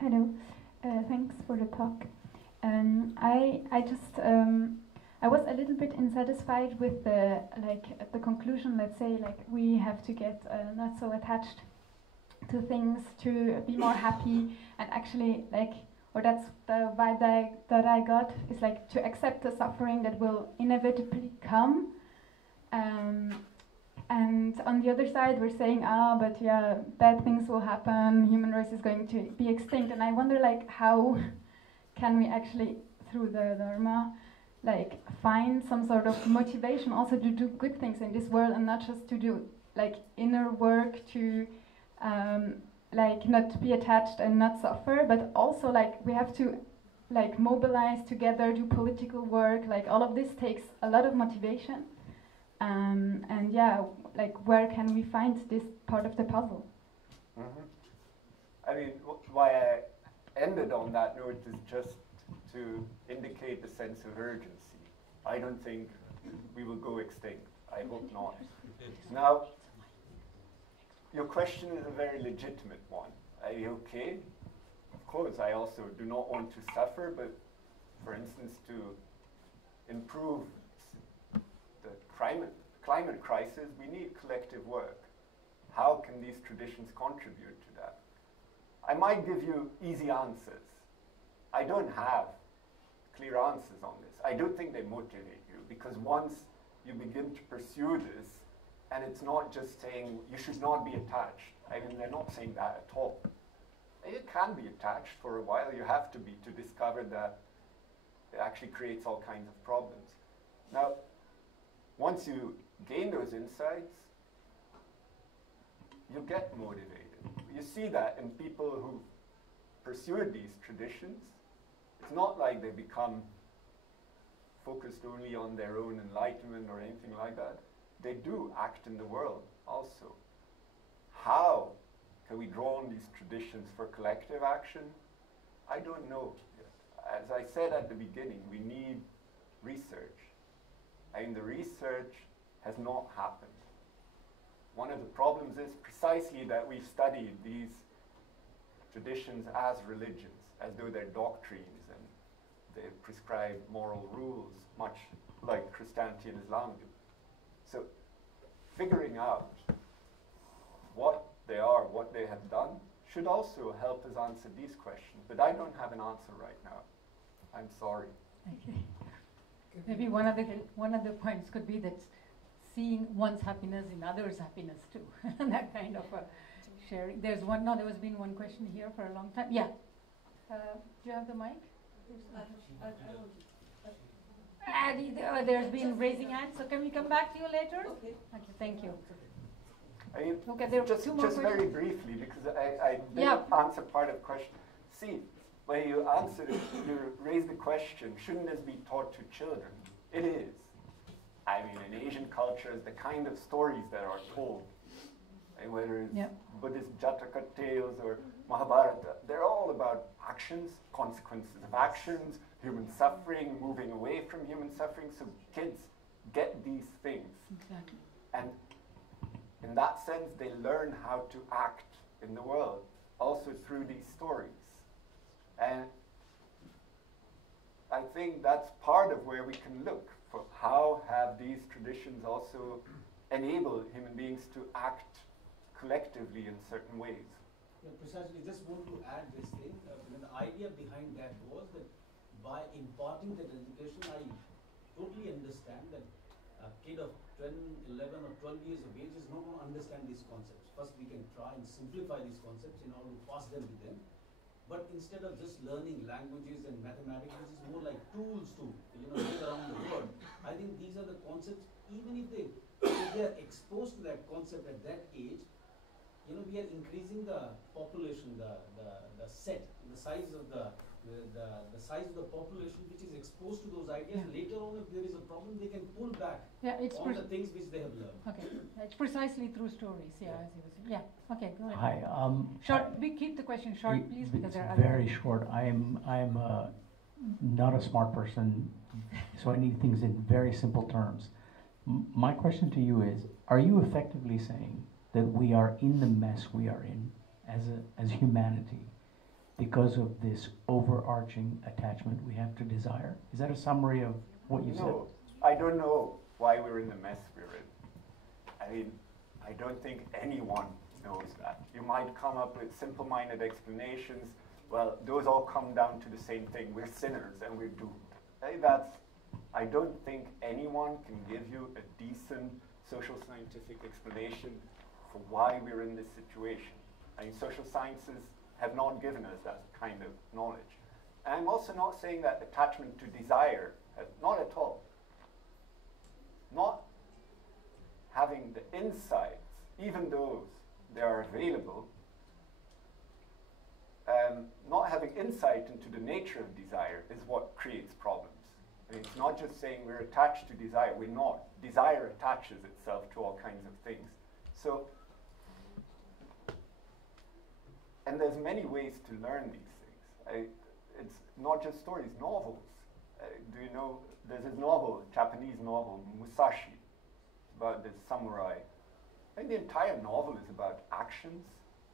Hello, thanks for the talk. I just I was a little bit unsatisfied with the conclusion. Let's say like we have to get not so attached to things to be more happy, and actually like, or that's the vibe that I got, is like to accept the suffering that will inevitably come. And on the other side, we're saying, but yeah, bad things will happen, human race is going to be extinct. And I wonder, like, how can we actually, through the Dharma, like, find some sort of motivation also to do good things in this world, and not just to do, like, inner work to, like, not be attached and not suffer, but also, like, we have to, like, mobilize together, do political work. Like, all of this takes a lot of motivation. And yeah, like, where can we find this part of the puzzle? I mean, why I ended on that note is just to indicate the sense of urgency. I don't think we will go extinct. I hope not. Now, your question is a very legitimate one. Are you okay? Of course, I also do not want to suffer, but for instance, to improve the climate crisis, we need collective work. How can these traditions contribute to that? I might give you easy answers. I don't have clear answers on this. I do think they motivate you, because once you begin to pursue this, and it's not just saying you should not be attached. I mean, they're not saying that at all. You can be attached for a while. You have to be, to discover that it actually creates all kinds of problems. Now, once you gain those insights, you get motivated. You see that in people who pursued these traditions. It's not like they become focused only on their own enlightenment or anything like that. They do act in the world also. How can we draw on these traditions for collective action? I don't know yet. As I said at the beginning, we need research. I mean, the research has not happened. One of the problems is precisely that we've studied these traditions as religions, as though they're doctrines and they prescribe moral rules, much like Christianity and Islam do. So figuring out what they are, what they have done, should also help us answer these questions. But I don't have an answer right now. I'm sorry. Okay. Maybe one of the points could be that seeing one's happiness in others' happiness too. That kind of sharing. There's one. No, there has been one question here for a long time. Yeah. Do you have the mic? There's been raising hands. So can we come back to you later? Okay. Okay. Thank you. I mean, okay. There just very briefly, because I didn't answer part of the question. See, when you answer it, you raise the question, shouldn't this be taught to children? It is. I mean, in Asian cultures, the kind of stories that are told, whether it's Buddhist Jataka tales or Mahabharata, they're all about actions, consequences of actions, human suffering, moving away from human suffering. So kids get these things. Exactly. And in that sense, they learn how to act in the world, also through these stories. And I think that's part of where we can look for how have these traditions also enabled human beings to act collectively in certain ways. Yeah, precisely. Just want to add this thing. The idea behind that was that by imparting that education, I totally understand that a kid of 10, 11 or 12 years of age is not going to understand these concepts. First, we can try and simplify these concepts in order to pass them to them. But instead of just learning languages and mathematics, which is more like tools to get around the world, I think these are the concepts. Even if they are exposed to that concept at that age, we are increasing the population, the size of the size of the population which is exposed to those ideas. Later on, if there is a problem, they can pull back on the things which they have learned. Okay, it's precisely through stories. As you were saying. Yeah. Okay, go ahead. Hi. Short. We keep the question short, please, because there are very short. I'm not a smart person, so I need things in very simple terms. My question to you is: are you effectively saying that we are in the mess we are in as humanity, because of this overarching attachment we have to desire? Is that a summary of what you said? No, I don't know why we're in the mess we're in. I mean, I don't think anyone knows that. You might come up with simple-minded explanations. Well, those all come down to the same thing. We're sinners and we're doomed. I don't think anyone can give you a decent social scientific explanation for why we're in this situation. I mean, social sciences have not given us that kind of knowledge. And I'm also not saying that attachment to desire, not at all. Not having the insights, even those they are available, not having insight into the nature of desire is what creates problems. I mean, it's not just saying we're attached to desire. We're not. Desire attaches itself to all kinds of things. So, and there's many ways to learn these things. It's not just stories, novels. Do you know, there's this novel, Japanese novel, Musashi, about this samurai. I think the entire novel is about actions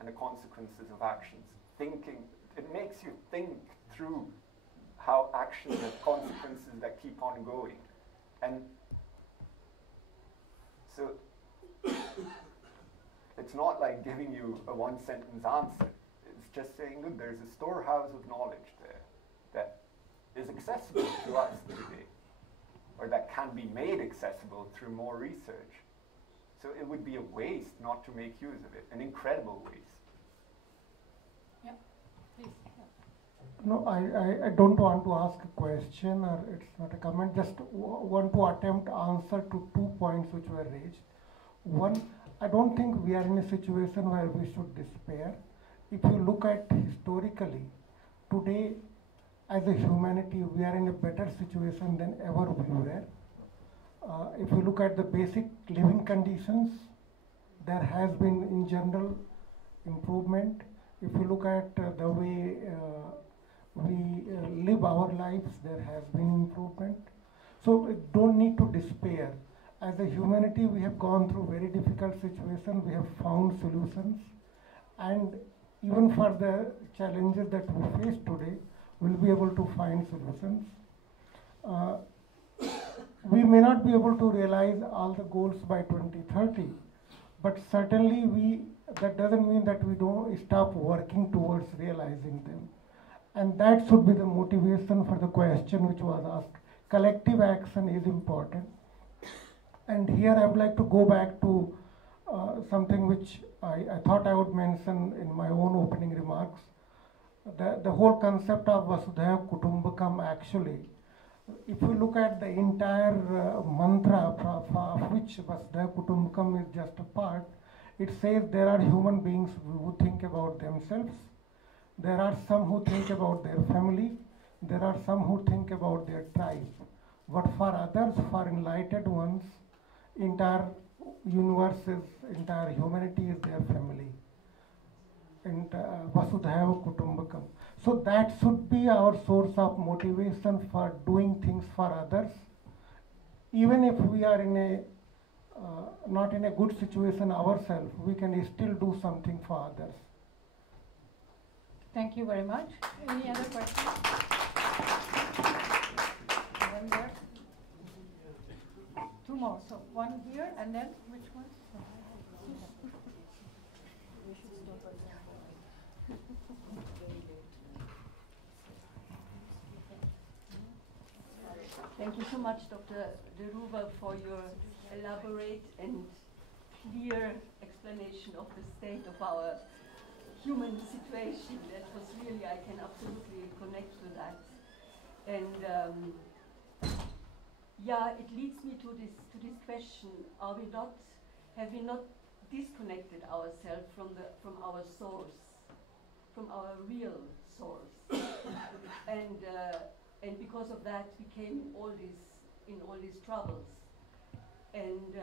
and the consequences of actions. Thinking, it makes you think through how actions have consequences that keep on going. And so it's not like giving you a one-sentence answer. It's just saying, look, there's a storehouse of knowledge there that is accessible to us today, or that can be made accessible through more research. So it would be a waste not to make use of it, an incredible waste. Yeah, please. No, I don't want to ask a question, or it's not a comment, just want to attempt answer to 2 points which were raised. One, I don't think we are in a situation where we should despair. If you look at historically, today as a humanity we are in a better situation than ever we were. If you look at the basic living conditions, there has been in general improvement. If you look at the way we live our lives, there has been improvement. So we don't need to despair. As a humanity, we have gone through very difficult situations. We have found solutions, and even for the challenges that we face today, we'll be able to find solutions. We may not be able to realize all the goals by 2030, but certainly that doesn't mean that we don't stop working towards realizing them. And that should be the motivation for the question which was asked. Collective action is important. And here I would like to go back to something which I thought I would mention in my own opening remarks. The whole concept of Vasudhaiva Kutumbakam, actually, if you look at the entire mantra of which Vasudhaiva Kutumbakam is just a part, it says there are human beings who think about themselves, there are some who think about their family, there are some who think about their tribe. But for others, for enlightened ones, entire universe is, entire humanity is their family. And Vasudhaiva Kutumbakam. So that should be our source of motivation for doing things for others. Even if we are in a not in a good situation ourselves, we can still do something for others. Thank you very much. Any other questions? One there. Two more. So one here, and then which one? Thank you so much, Dr. De Ruva, for your elaborate and clear explanation of the state of our human situation. That was really, I can absolutely connect to that. And yeah, it leads me to this question: have we not disconnected ourselves from our source, from our real source, and because of that we came in all these troubles, and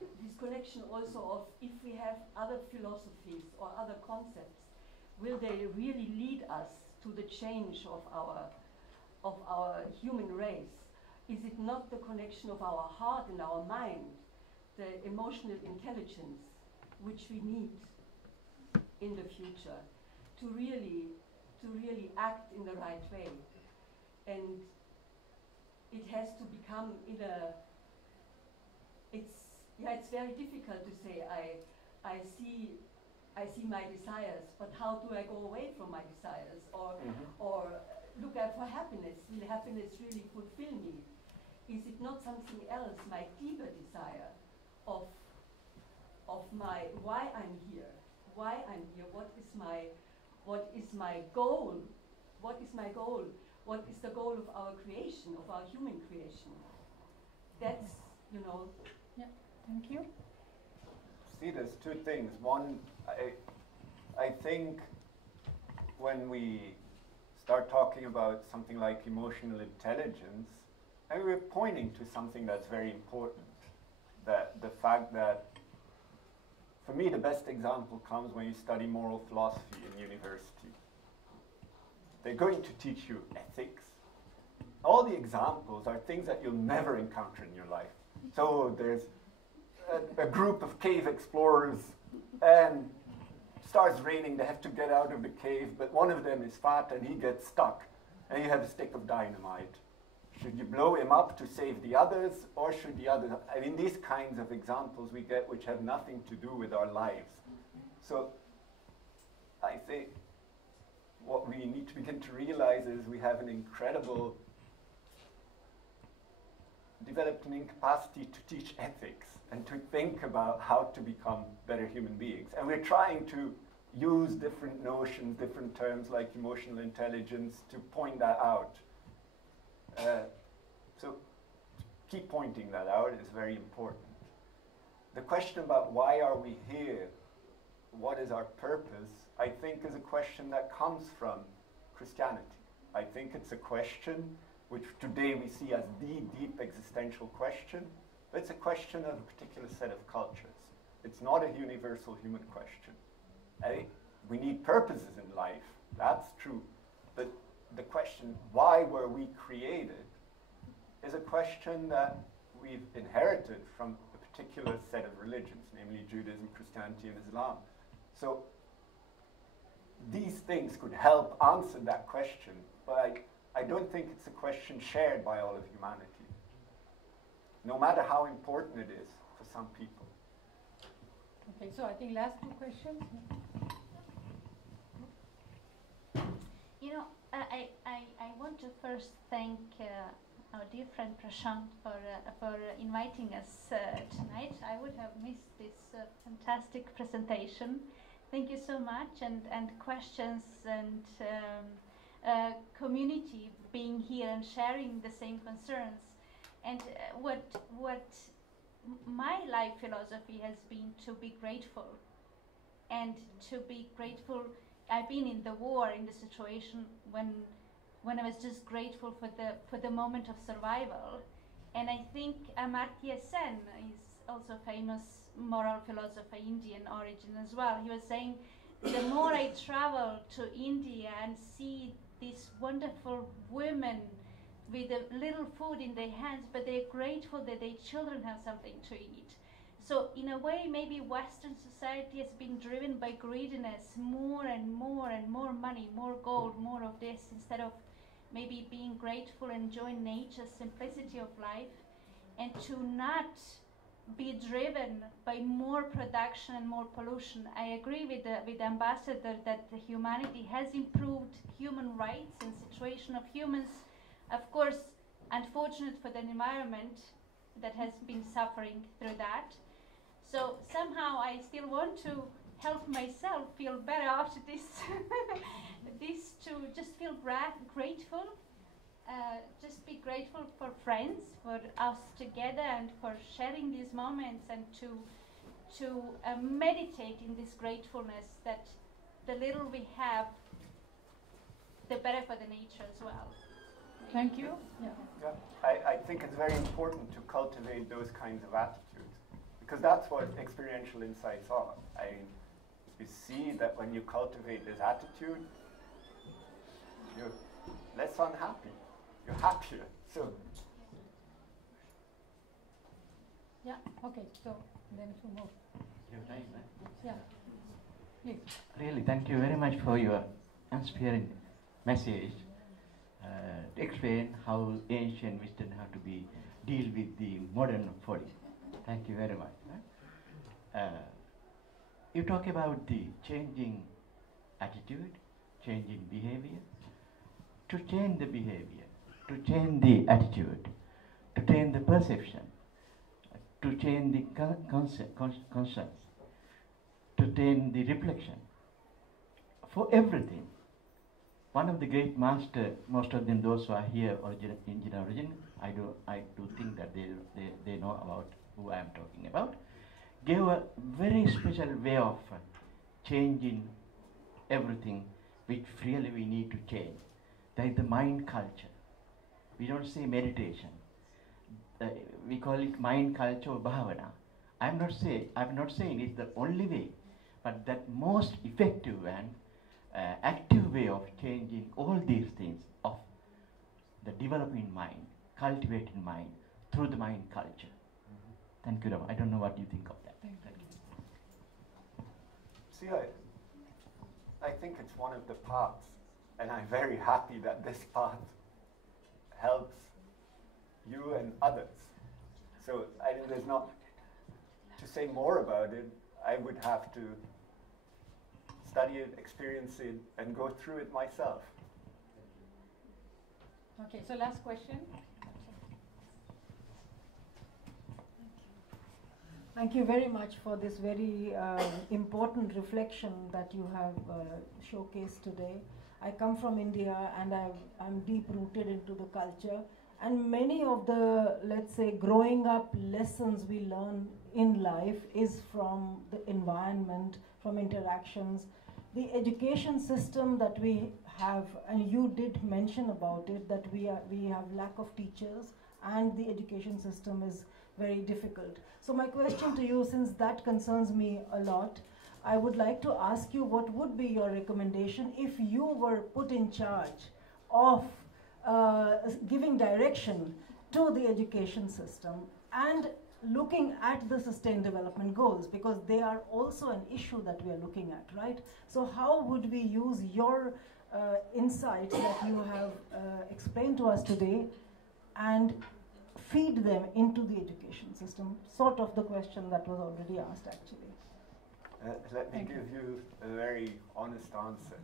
this connection also of, if we have other philosophies or other concepts, will they really lead us to the change of our human race? Is it not the connection of our heart and our mind, the emotional intelligence, which we need in the future to really act in the right way. And it has to become it's very difficult to say I see my desires, but how do I go away from my desires? Or look at for happiness. Will happiness really fulfill me? Is it not something else, my deeper desire of my why I'm here? What is my goal? What is my goal? What is the goal of our creation, of our human creation? That's, Yeah, thank you. See, there's two things. One, I think when we start talking about something like emotional intelligence, and we're pointing to something that's very important. That the fact that, for me, the best example comes when you study moral philosophy in university. They're going to teach you ethics. All the examples are things that you'll never encounter in your life. So there's a group of cave explorers, and it starts raining, they have to get out of the cave, but one of them is fat and he gets stuck, and you have a stick of dynamite. Should you blow him up to save the others, or should the others? I mean, these kinds of examples we get which have nothing to do with our lives. So I think what we need to begin to realize is we have an incredible, developed an incapacity to teach ethics and to think about how to become better human beings. And we're trying to use different notions, different terms like emotional intelligence to point that out. So keep pointing that out is very important. The question about why are we here, what is our purpose, I think is a question that comes from Christianity. I think it's a question which today we see as the deep existential question, but it's a question of a particular set of cultures. It's not a universal human question. We need purposes in life, that's true, but the question, why were we created, is a question that we've inherited from a particular set of religions, namely Judaism, Christianity, and Islam. So these things could help answer that question, but I don't think it's a question shared by all of humanity, no matter how important it is for some people. Okay, so I think last two questions. I want to first thank our dear friend Prashant for inviting us tonight. I would have missed this fantastic presentation. Thank you so much, and questions and community being here and sharing the same concerns. And what my life philosophy has been to be grateful, and to be grateful. I've been in the war, in the situation when I was just grateful for the moment of survival. And I think Amartya Sen is also a famous moral philosopher, Indian origin as well. He was saying, the more I travel to India and see these wonderful women with a little food in their hands, but they're grateful that their children have something to eat. So in a way, maybe Western society has been driven by greediness, more and more and more money, more gold, more of this, instead of maybe being grateful and enjoying nature's simplicity of life, and to not be driven by more production and more pollution. I agree with the ambassador that the humanity has improved human rights and situation of humans. Of course, unfortunate for the environment that has been suffering through that. So somehow I still want to help myself feel better after this, this to just feel grateful, just be grateful for friends, for us together, and for sharing these moments, and to meditate in this gratefulness that the little we have, the better for the nature as well. Thank you. Yeah. Yeah. I think it's very important to cultivate those kinds of attitudes, because that's what experiential insights are. You see that when you cultivate this attitude, you're less unhappy, you're happier. So. Yeah, okay, so then two more. You have time, right? Yeah. Please. Really, thank you very much for your inspiring message to explain how ancient wisdom have to be deal with the modern folly. Thank you very much. You talk about the changing attitude, changing behavior. To change the behavior, to change the attitude, to change the perception, to change the conscience, to change the reflection. For everything, one of the great masters, most of them those who are here Indian origin, I do think that they know about who I am talking about, gave a very special way of changing everything which really we need to change. That is the mind culture. We don't say meditation. We call it mind culture or bhavana. I'm not saying it's the only way, but that most effective and active way of changing all these things of the developing mind, cultivating mind through the mind culture. Thank you, Rama. I don't know what you think of that. Thank you. See, I think it's one of the paths, and I'm very happy that this path helps you and others. So there's not, to say more about it, I would have to study it, experience it, and go through it myself. Okay, so last question. Thank you very much for this very important reflection that you have showcased today. I come from India and I'm deep rooted into the culture, and many of the, let's say, growing up lessons we learn in life is from the environment, from interactions. The education system that we have, and you did mention about it, that we have lack of teachers and the education system is very difficult. So my question to you, since that concerns me a lot, I would like to ask you what would be your recommendation if you were put in charge of giving direction to the education system and looking at the sustained development goals, because they are also an issue that we are looking at, right? So how would we use your insights that you have explained to us today and feed them into the education system? Sort of the question that was already asked, actually. Let me give you a very honest answer.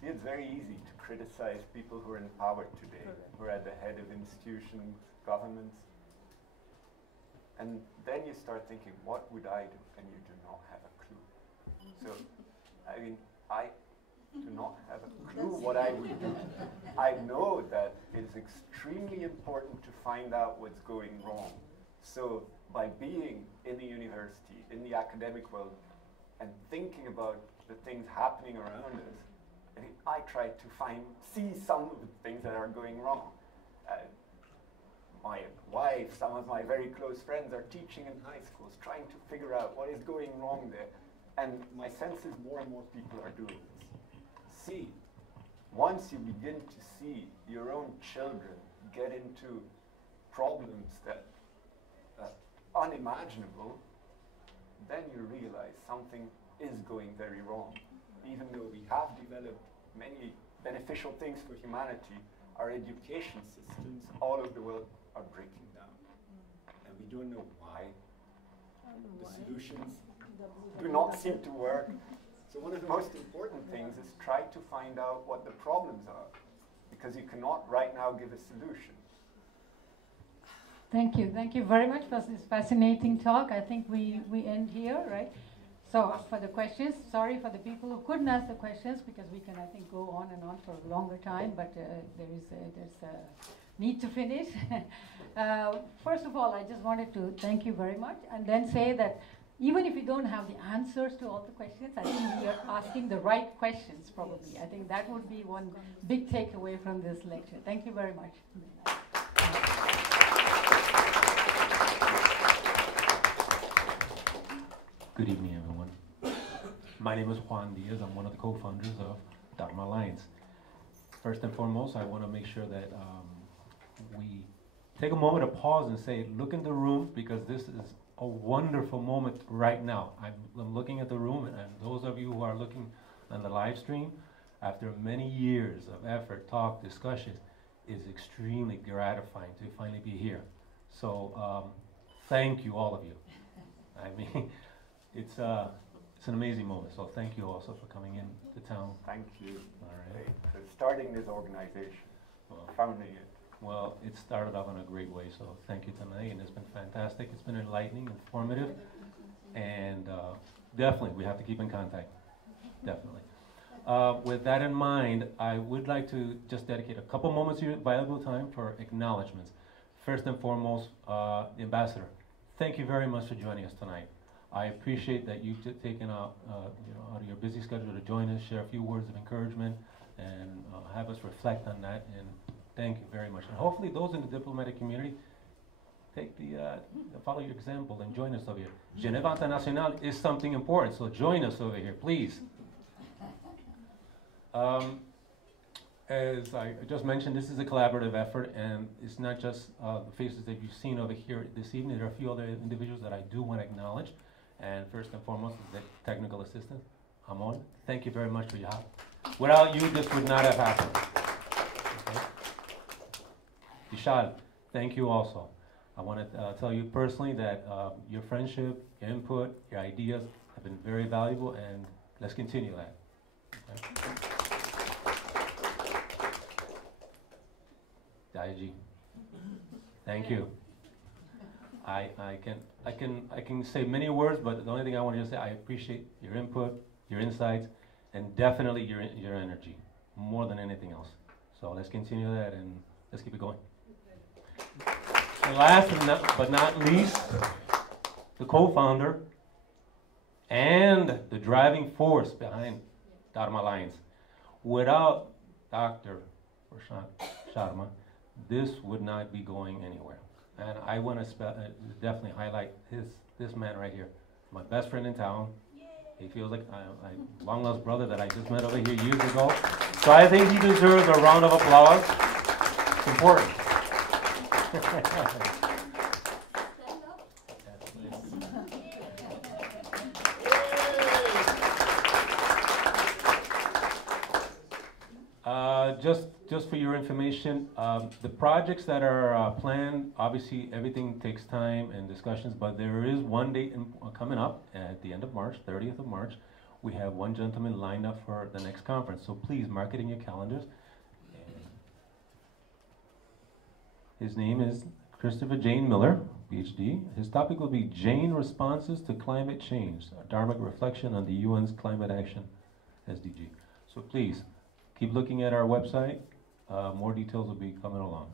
See, it's very easy to criticize people who are in power today, who are at the head of institutions, governments. And then you start thinking, what would I do? And you do not have a clue. So, I mean, I do not have a clue what I would do. I know that it is extremely important to find out what's going wrong. So, by being in the university, in the academic world, and thinking about the things happening around us, I try to see some of the things that are going wrong. My wife, some of my very close friends are teaching in high schools, trying to figure out what is going wrong there. And my sense is more and more people are doing this. Once you begin to see your own children get into problems that are unimaginable, then you realize something is going very wrong. Even though we have developed many beneficial things for humanity, our education systems all over the world are breaking down. And we don't know why. The solutions do not seem to work. So one of the most important things is try to find out what the problems are, because you cannot right now give a solution. Thank you very much for this fascinating talk. I think we end here, right? So for the questions, sorry for the people who couldn't ask the questions, because we can, I think, go on and on for a longer time, but there's a need to finish. First of all, I just wanted to thank you very much, and then say that even if you don't have the answers to all the questions, I think we are asking the right questions, probably. I think that would be one big takeaway from this lecture. Thank you very much. Good evening, everyone. My name is Juan Diaz. I'm one of the co-founders of Dharma Alliance. First and foremost, I want to make sure that we take a moment to pause and say, look in the room, because this is a wonderful moment right now. I'm looking at the room, and those of you who are looking on the live stream, after many years of effort, talk, discussion, is extremely gratifying to finally be here. So thank you, all of you. I mean, it's an amazing moment. So thank you also for coming in to town. Thank you. All right. For starting this organization, founding it. Well, it started off in a great way, so thank you tonight, and it's been fantastic. It's been enlightening, informative, and definitely we have to keep in contact, definitely. With that in mind, I would like to just dedicate a couple moments of your valuable time for acknowledgements. First and foremost, the Ambassador, thank you very much for joining us tonight. I appreciate that you've taken out, out of your busy schedule to join us, share a few words of encouragement, and have us reflect on that. And thank you very much. And hopefully those in the diplomatic community take follow your example and join us over here. Genève International is something important, so join us over here, please. As I just mentioned, this is a collaborative effort, and it's not just the faces that you've seen over here this evening. There are a few other individuals that I do want to acknowledge. And first and foremost is the technical assistant, Hamon. Thank you very much for your help. Without you, this would not have happened. Okay. Vishal, thank you also. I want to tell you personally that your friendship, your input, your ideas have been very valuable, and let's continue that. Okay. Daiji, thank you. I can say many words, but the only thing I want to just say, I appreciate your input, your insights, and definitely your energy, more than anything else. So let's continue that, and let's keep it going. And last but not least, the co-founder and the driving force behind Dharma Alliance. Without Dr. Prashant Sharma, this would not be going anywhere. And I want to definitely highlight this man right here, my best friend in town. He feels like a long-lost brother that I just met over here years ago. So I think he deserves a round of applause. It's important. Just for your information, the projects that are planned, obviously everything takes time and discussions, but there is one date coming up at the end of March, 30th of March. We have one gentleman lined up for the next conference, so please mark it in your calendars. His name is Christopher Jane Miller, PhD. His topic will be Jane Responses to Climate Change, a Dharmic Reflection on the UN's Climate Action, SDG. So please, keep looking at our website. More details will be coming along.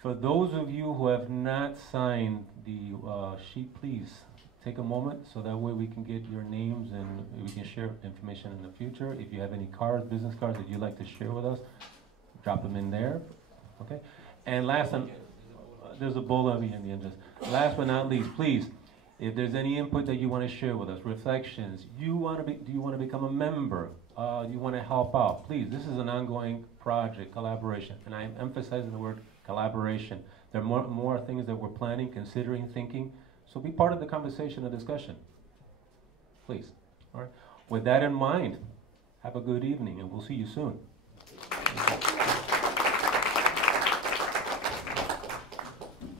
For those of you who have not signed the sheet, please take a moment so that way we can get your names and we can share information in the future. If you have any cards, business cards that you'd like to share with us, drop them in there. Okay. And last, there's a bowl of you in the end. Last but not least, please, if there's any input that you want to share with us, reflections, do you want to become a member? You want to help out, please. This is an ongoing project, collaboration, and I'm emphasizing the word collaboration. There are more things that we're planning, considering, thinking, so be part of the conversation and discussion, please. All right. With that in mind, have a good evening, and we'll see you soon.